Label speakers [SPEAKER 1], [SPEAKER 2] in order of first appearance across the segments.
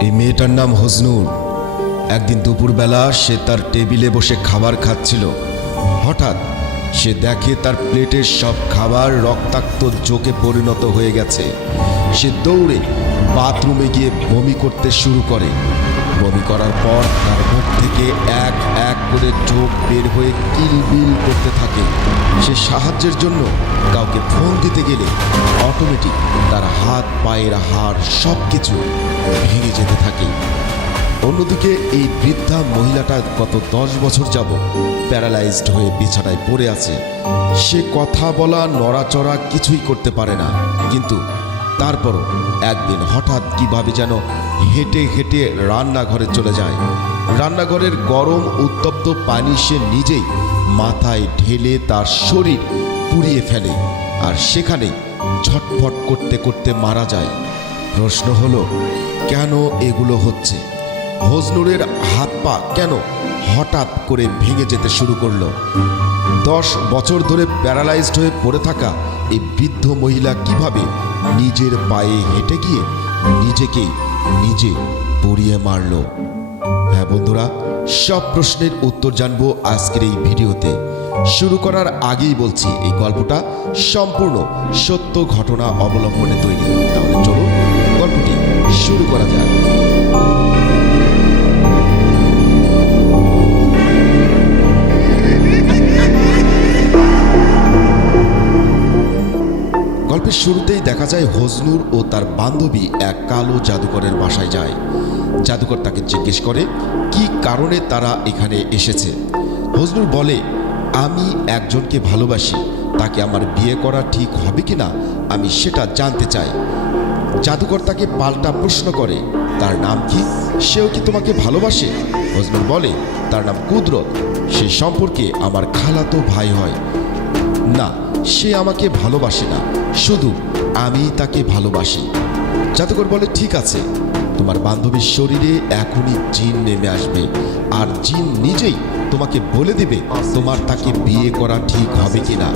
[SPEAKER 1] এই মেয়েটার নাম হজনুর। একদিন দুপুরবেলা সে তার টেবিলে বসে খাবার খাচ্ছিল। হঠাৎ সে দেখে তার প্লেটের সব খাবার রক্তাক্ত চোখে পরিণত হয়ে গেছে। সে দৌড়ে বাথরুমে গিয়ে বমি করতে শুরু করে। বমি করার পর তার মুখ থেকে এক এক করে চোখ বের হয়ে কিলবিল করতে থাকে। সে সাহায্যের জন্য কাউকে ফোন দিতে গেলে অটোমেটিক তার হাত, পায়ের হাড় সব কিছু ভেঙে যেতে থাকে। অন্যদিকে এই বৃদ্ধা মহিলাটা গত দশ বছর যাব প্যারালাইজড হয়ে বিছানায় পড়ে আছে। সে কথা বলা, নড়াচড়া কিছুই করতে পারে না। কিন্তু তারপরও একদিন হঠাৎ কীভাবে যেন হেঁটে হেঁটে রান্নাঘরে চলে যায়। রান্নাঘরের গরম উত্তপ্ত পানি সে নিজেই মাথায় ঢেলে তার শরীর পুড়িয়ে ফেলে। আর সেখানে ঝটফট করতে করতে মারা যায়। প্রশ্ন হলো, কেন এগুলো হচ্ছে? হজনুরের হাত পা কেন হঠাৎ করে ভেঙে যেতে শুরু করল? দশ বছর ধরে প্যারালাইজড হয়ে পড়ে থাকা এই বৃদ্ধ মহিলা কীভাবে নিজের পায়ে হেঁটে গিয়ে নিজেকে নিজে পড়িয়ে মারল? হ্যাঁ বন্ধুরা, সব প্রশ্নের উত্তর জানব আজকের এই ভিডিওতে। শুরু করার আগেই বলছি, এই গল্পটা সম্পূর্ণ সত্য ঘটনা অবলম্বনে তৈরি। তাহলে চলুন গল্পটি শুরু করা যাক। গল্পের শুরুতেই দেখা যায়, হজনুর ও তার বান্ধবী এক কালো জাদুকরের বাসায় যায়। জাদুকর তাকে জিজ্ঞেস করে, কি কারণে তারা এখানে এসেছে? হজনুর বলে, আমি একজনকে ভালোবাসি। তাকে আমার বিয়ে করা ঠিক হবে কি না আমি সেটা জানতে চাই। জাদুকর তাকে পাল্টা প্রশ্ন করে, তার নাম কি? সেও কি তোমাকে ভালোবাসে? হজনুর বলে, তার নাম কুদরত। সে সম্পর্কে আমার খালাতো ভাই হয়। না, সে আমাকে ভালোবাসে না। শুধু আমি তাকে ভালোবাসি। জাদুকর বলে, ঠিক আছে। তোমার বান্ধবীর শরীরে এখনই জিন নেমে আসবে। আর জিন নিজেই তোমাকে বলে দেবে তোমার তাকে বিয়ে করা ঠিক হবে কিনা।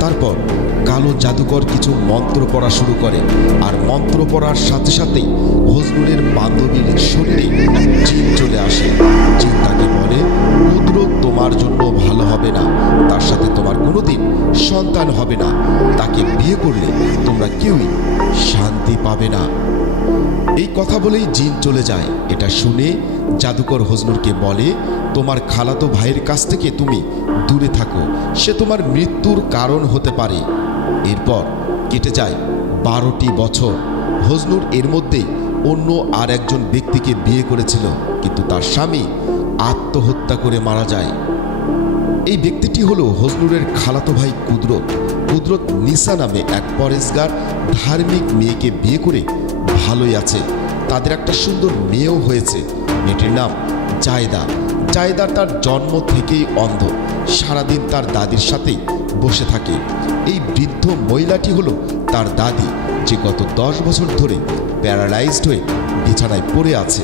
[SPEAKER 1] তারপর কালো জাদুকর কিছু মন্ত্র পড়া শুরু করে। আর মন্ত্র পড়ার সাথে সাথেই হজনুরের বান্ধবীর শরীরে জিন চলে আসে। জিন তাকে বলে, কুদরত তোমার জন্য ভালো হবে না। তার সাথে তোমার কোনোদিন সন্তান হবে না। তাকে বিয়ে করলে তোমরা কেউই শান্তি পাবে না। এই কথা বলেই জিন চলে যায়। এটা শুনে জাদুকর হজনুরকে বলে, তোমার খালাতো ভাইয়ের কাছ থেকে তুমি দূরে থাকো। সে তোমার মৃত্যুর কারণ হতে পারে। এরপর কেটে যায় বারোটি বছর। হজনুর এর মধ্যে অন্য আর একজন ব্যক্তিকে বিয়ে করেছিল, কিন্তু তার স্বামী আত্মহত্যা করে মারা যায়। এই ব্যক্তিটি হলো হজনুরের খালাতো ভাই কুদরত। কুদরত নিসা নামে এক পরেশগার ধার্মিক মেয়েকে বিয়ে করে ভালোই আছে। তাদের একটা সুন্দর মেয়েও হয়েছে। মেয়েটির নাম জায়দা। জায়দা তার জন্ম থেকেই অন্ধ। সারাদিন তার দাদির সাথেই বসে থাকে। এই বৃদ্ধ মহিলাটি হলো তার দাদি, যে গত দশ বছর ধরে প্যারালাইজড হয়ে বিছানায় পড়ে আছে।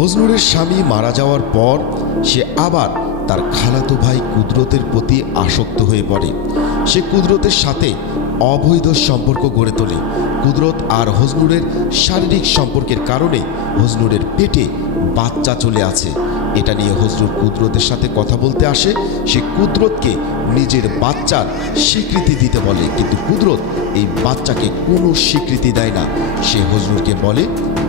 [SPEAKER 1] হজনুরের স্বামী মারা যাওয়ার পর সে আবার তার খালাতো ভাই কুদরতের প্রতি আসক্ত হয়ে পড়ে। সে কুদরতের সাথে অবৈধ সম্পর্ক গড়ে তোলে। কুদরত আর হজনুরের শারীরিক সম্পর্কের কারণে হজনুরের পেটে বাচ্চা চলে আছে। এটা নিয়ে হজরুর কুদরতের সাথে কথা বলতে আসে। সে কুদরতকে নিজের বাচ্চার স্বীকৃতি দিতে বলে, কিন্তু কুদরত এই বাচ্চাকে কোনো স্বীকৃতি দেয় না। সে হজরুরকে বলে,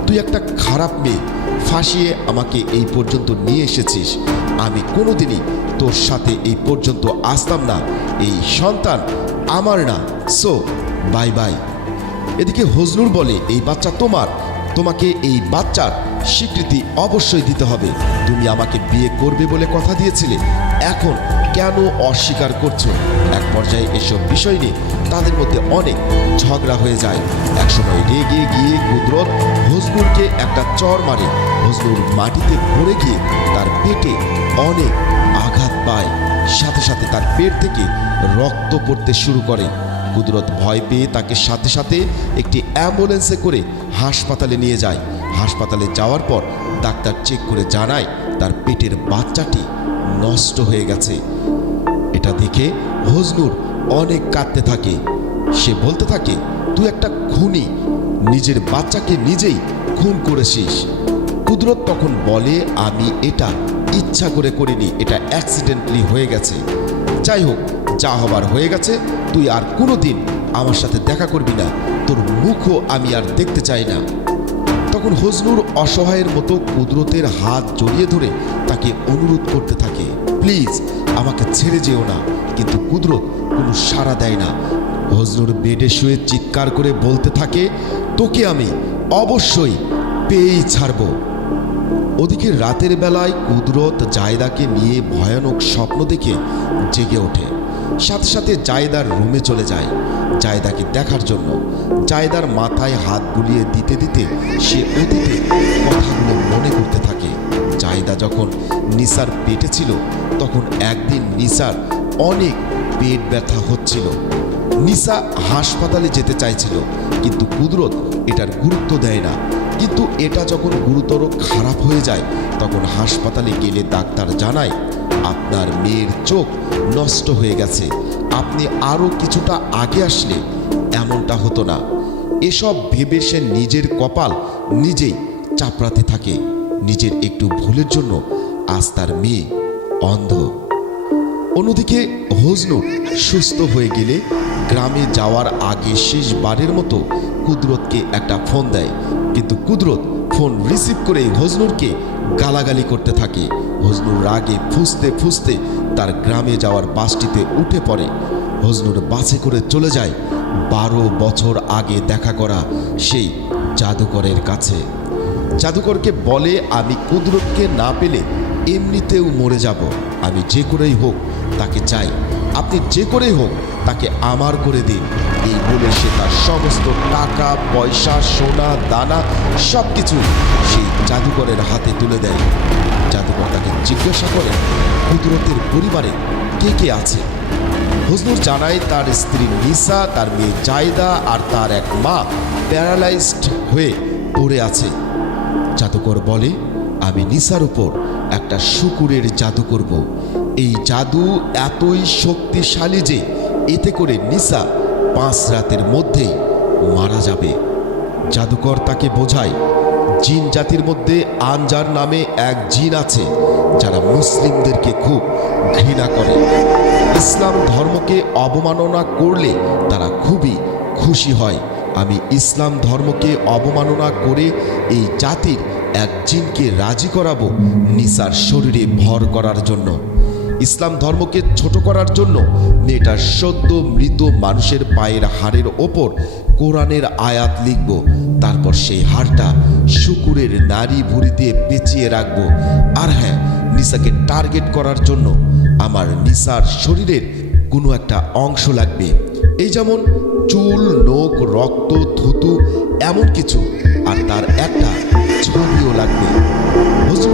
[SPEAKER 1] তুই একটা খারাপ মেয়ে, ফাঁসিয়ে আমাকে এই পর্যন্ত নিয়ে এসেছিস। আমি কোনোদিনই তোর সাথে এই পর্যন্ত আসতাম না। এই সন্তান আমার না। So, bye bye. এদিকে হজনুর বলে, এই বাচ্চা তোমার। তোমাকে এই বাচ্চার স্বীকৃতি অবশ্যই দিতে হবে। তুমি আমাকে বিয়ে করবে বলে কথা দিয়েছিলে। এখন কেন অস্বীকার করছ? এক পর্যায়ে এসব বিষয় নিয়ে তাদের মধ্যে অনেক ঝগড়া হয়ে যায়। একসময় রেগে গিয়ে কুদরত হজনুরকে একটা চর মারে। হজনুর মাটিতে পড়ে গিয়ে তার পেটে অনেক আঘাত পায়। সাথে সাথে তার পেট থেকে রক্ত পড়তে শুরু করে। কুদরত ভয় পেয়ে তাকে সাথে সাথে একটি অ্যাম্বুলেন্সে করে হাসপাতালে নিয়ে যায়। হাসপাতালে যাওয়ার পর ডাক্তার চেক করে জানায় তার পেটের বাচ্চাটি নষ্ট হয়ে গেছে। এটা দেখে হজনুর অনেক কাঁদতে থাকে। সে বলতে থাকে, তুই একটা খুনি, নিজের বাচ্চাকে নিজেই খুন করেছিস। কুদরত তখন বলে, আমি এটা ইচ্ছা করে করিনি, এটা অ্যাক্সিডেন্টলি হয়ে গেছে। যাই হোক যা হবার হয়ে গেছে, তুই আর কোনো দিন আমার সাথে দেখা করবি না। তোর মুখও আমি আর দেখতে চাই না। তখন হজনুর অসহায়ের মতো কুদরতের হাত জড়িয়ে ধরে তাকে অনুরোধ করতে থাকে, প্লিজ, আমাকে ছেড়ে যেও না। কিন্তু কুদরত কোনো সাড়া দেয় না। হজনুর বেডে শুয়ে চিৎকার করে বলতে থাকে, তোকে আমি অবশ্যই পেয়েই ছাড়বো। ওদিকে রাতের বেলায় কুদরত জায়দাকে নিয়ে ভয়ানক স্বপ্ন দেখে জেগে ওঠে। সাথে সাথে জায়দার রুমে চলে যায়। জায়দাকে দেখার জন্য। জায়দার মাথায় হাত বুলিয়ে দিতে দিতে সে অতীতে কথাগুলো মনে করতে থাকে। জায়দা যখন নিসার পেটে ছিল, তখন একদিন নিসার অনেক পেট ব্যথা হচ্ছিল। নিসা হাসপাতালে যেতে চাইছিল, কিন্তু কুদরত এটার গুরুত্ব দেয় না। কিন্তু এটা যখন গুরুতর খারাপ হয়ে যায়, তখন হাসপাতালে গেলে ডাক্তার জানায় আপনার মেয়ের চোখ নষ্ট হয়ে গেছে। আপনি আরও কিছুটা আগে আসলে এমনটা হতো না। এসব ভেবে সে নিজের কপাল নিজেই চাপড়াতে থাকে। নিজের একটু ভুলের জন্য আজ তার মেয়ে অন্ধ। অন্যদিকে হজনু সুস্থ হয়ে গেলে গ্রামে যাওয়ার আগে শেষবারের মতো কুদরতকে একটা ফোন দেয়। কিন্তু কুদরত ফোন রিসিভ করে হজনুরকে গালাগালি করতে থাকে। হজনুর রাগে ফুসতে ফুসতে তার গ্রামে যাওয়ার বাসটিতে উঠে পড়ে। হজনুর বাসে করে চলে যায় বারো বছর আগে দেখা করা সেই জাদুকরের কাছে। জাদুকরকে বলে, আমি কুদরতকে না পেলে এমনিতেও মরে যাব। আমি যে করেই হোক তাকে চাই। আপনি যে করেই হোক তাকে আমার করে দিন। এই বলে সে তার সমস্ত টাকা, পয়সা, সোনা, দানা সব কিছু সেই জাদুকরের হাতে তুলে দেয়। জাদুকর তাকে জিজ্ঞাসা করে, কুদরতের পরিবারে কে কে আছে? হুজনুর জানায়, তার স্ত্রী নিসা, তার মেয়ে জায়দা আর তার এক মা প্যারালাইজড হয়ে পড়ে আছে। জাদুকর বলে, আমি নিসার উপর একটা শুকুরের জাদু করব। এই জাদু এতই শক্তিশালী যে এতে করে নিসা পাঁচ রাতের মধ্যেই মারা যাবে। জাদুকর তাকে বোঝায়, জিন জাতির মধ্যে আনজার নামে এক জিন আছে, যারা মুসলিমদেরকে খুব ঘৃণা করে। ইসলাম ধর্মকে অবমাননা করলে তারা খুবই খুশি হয়। আমি ইসলাম ধর্মকে অবমাননা করে এই জাতির এক জিনকে রাজি করাবো নিসার শরীরে ভর করার জন্য। ইসলাম ধর্মকে ছোট করার জন্য মেয়েটা সদ্য মৃত মানুষের পায়ের হাড়ের ওপর কোরআনের আয়াত লিখব। তারপর সেই হাড়টা শুকুরের নারী ভুড়ি দিয়ে পেঁচিয়ে রাখব। আর হ্যাঁ নিসাকে টার্গেট করার জন্য আমার নিসার শরীরের কোনো একটা অংশ লাগবে। এই যেমন চুল নোক রক্ত থুতু এমন কিছু, আর তার একটা ছবিও লাগবে।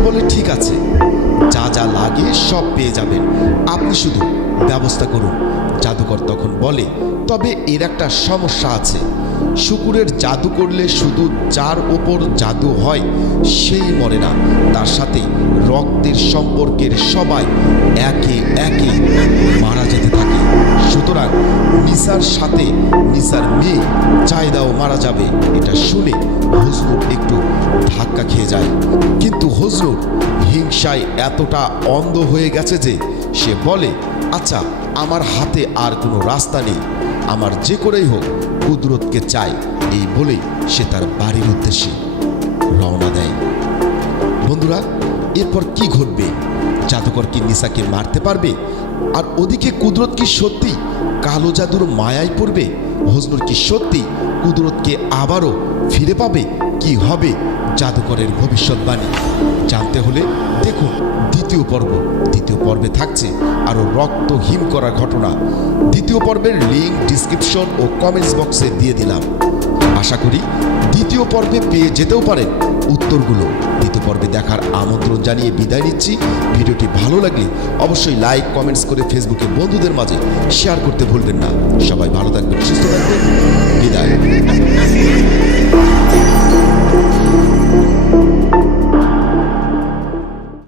[SPEAKER 1] বলে ঠিক আছে। যা যা লাগে সব পেয়ে যাবেন। আপনি শুধু ব্যবস্থা করুন। জাদুকর তখন বলে, তবে এর একটা সমস্যা আছে। শুকুরের জাদু করলে শুধু যার ওপর জাদু হয়, সেই মরে না। তার সাথে রক্তের সম্পর্কের সবাই একে একে মারা যেতে থাকে। সুতরাং নিসার সাথে নিসার মেয়ে চাহিদাও মারা যাবে। এটা শুনে হজরুর একটু ধাক্কা খেয়ে যায়। কিন্তু হজরুর হিংসায় এতটা অন্ধ হয়ে গেছে যে সে বলে আচ্ছা আমার হাতে আর কোনো রাস্তা নেই। আমার যে করেই হোক, কুদরতকে চাই। এই বলেই সে তার বাড়ির উদ্দেশ্যে রওনা দেয়। বন্ধুরা, এরপর কি ঘটবে? জাদুকর কি নিসাকে মারতে পারবে? আর ওদিকে কুদরত কি সত্যি? কালো জাদুর মায়ায় পড়বে? হজনুর কি সত্যি? কুদরতকে আবারও ফিরে পাবে? কি হবে জাদুকরের ভবিষ্যৎবাণী? জানতে হলে দেখুন, দ্বিতীয় পর্ব। দ্বিতীয় পর্বে থাকছে আরও রক্ত হিম করা ঘটনা। দ্বিতীয় পর্বের লিঙ্ক ডিসক্রিপশন ও কমেন্টস বক্সে দিয়ে দিলাম। আশা করি দ্বিতীয় পর্বে পেয়ে যেতেও পারেন উত্তরগুলো। দ্বিতীয় পর্বে দেখার আমন্ত্রণ জানিয়ে বিদায় নিচ্ছি। ভিডিওটি ভালো লাগলে অবশ্যই লাইক, কমেন্টস করে ফেসবুকে বন্ধুদের মাঝে শেয়ার করতে ভুলবেন না। সবাই ভালো থাকবেন, সুস্থ থাকবেন। বিদায়।